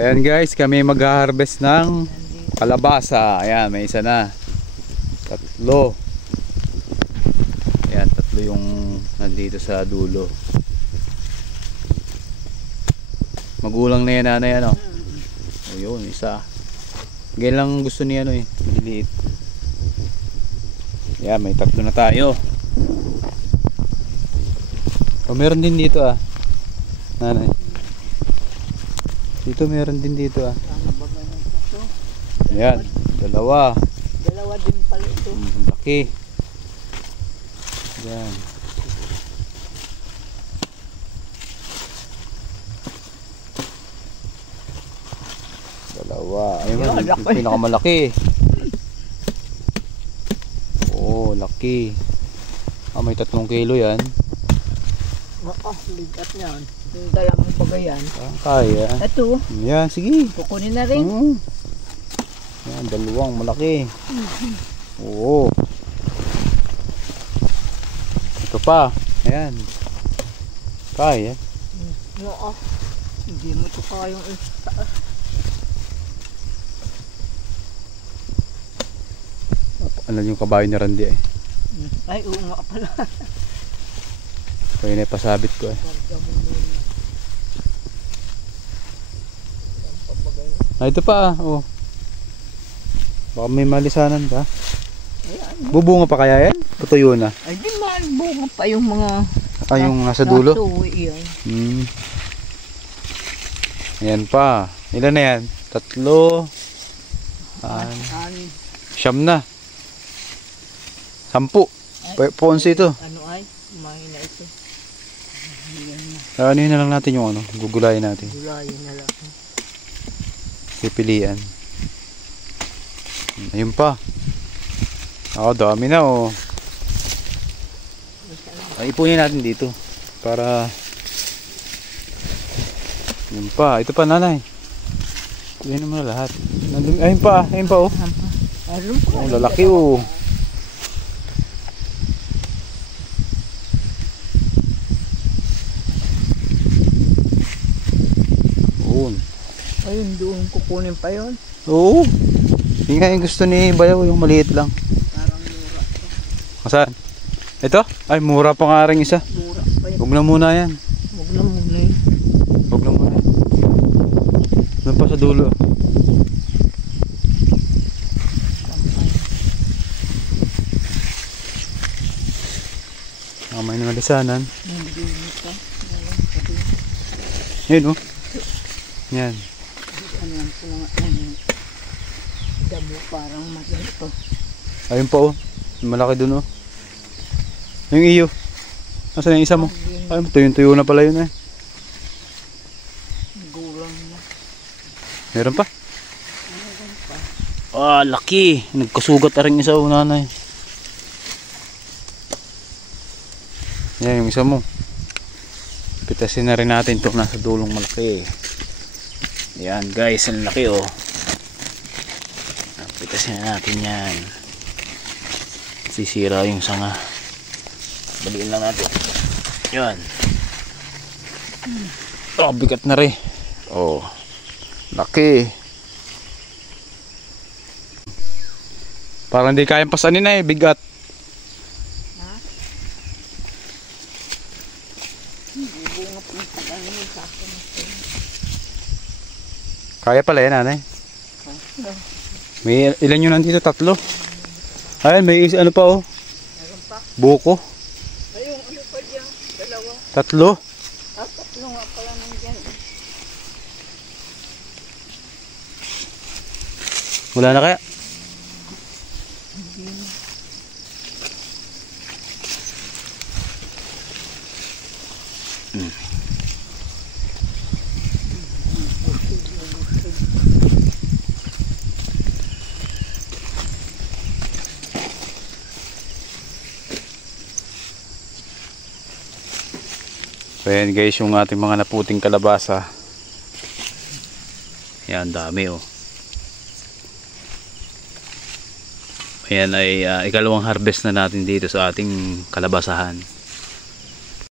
Ayan guys, kami mag-harvest ng kalabasa. Ayan, may isa na. Tatlo. Ayan, tatlo yung nandito sa dulo. Magulang na yan, nanay, ano? O yun, isa. Ganyan lang gusto niya, ano eh, maliliit. Ayan, may tatlo na tayo. O, meron din dito ah, nanay. Dito meron din dito ah. Ayan, dalawa. Dalawa din pala ito. Laki. Ayan. Dalawa. Ayun, yung pinakamalaki. Oh, laki. Ah, may 3 kilo yan. Oo, ligat niyan. Yung dalawang bagay yan. Ah, kaya. Ito. Yan, sige. Kukunin na rin. Yan, dalawang malaki. Oo. Ito pa. Ayan. Kaya. Oo. Hindi mo ito kayang taas. Ano yung kabayo ni Randy eh. Ay, oo nga pala. Kaya na pasabit ko eh. Ah, ito pa ah. Oh. Baka may malisanan ka. Bubunga pa kaya yan? Tutuyo na. Ay, di bunga pa yung mga... Ah, yung nasa dulo? Yan. Ayan pa. Ilan na yan? 3. 9 na. 10. Ponsi ito. Ano ay? Mahina ito. Ano yun na lang natin yung ano. Gugulayin natin. Gulayin na lang. Pipilian. Ayun pa. Ako, dami na oh. Ipunin natin dito. Para... Ayun pa. Ito pa nanay. Ipunin mo na lahat. Ayun pa. Ayun pa oh. Oh, lalaki oh. Ayun, doon kukunin pa yun. Oo. Yung nga yung gusto ni Bayaw, yung maliit lang. Parang mura pa. Saan? Ito? Ay, mura pa nga rin isa. Mura pa yun. Huwag na muna yan. Huwag na muna yun. Huwag na muna. Doon pa sa dulo. May nangalisanan. Yun oh. Yan. Ayan ko lang ang damo parang maganda. Ayun pa oh. Malaki dun oh. Yung iyo. Nasaan yung isa mo? Ay, tuyong-tuyo na pala yun eh. Gulang na. Meron pa? Meron pa. Ah, laki. Nagkasugat na rin isa oh, nanay. Yan yung isa mo. Pitasin na rin natin ito nasa dulong malaki. Yan guys, ang laki oh. Pitasin na natin yan. Sisira yung sanga. Baliin lang natin. Yan. Oh, bigat na rin. Oh, laki. Parang hindi kayang pasanin na eh, bigat. Kaya pala yan, nanay. May ilan yun nandito? 3. Ayan, may ano pa oh. Buko. Ayun, ano pa dyan? 3. 2. 3 nga pala nandyan. Wala na kaya? Ayan guys, yung ating mga naputing kalabasa. Ayan, dami oh. Ayan ay ikalawang harvest na natin dito sa ating kalabasahan.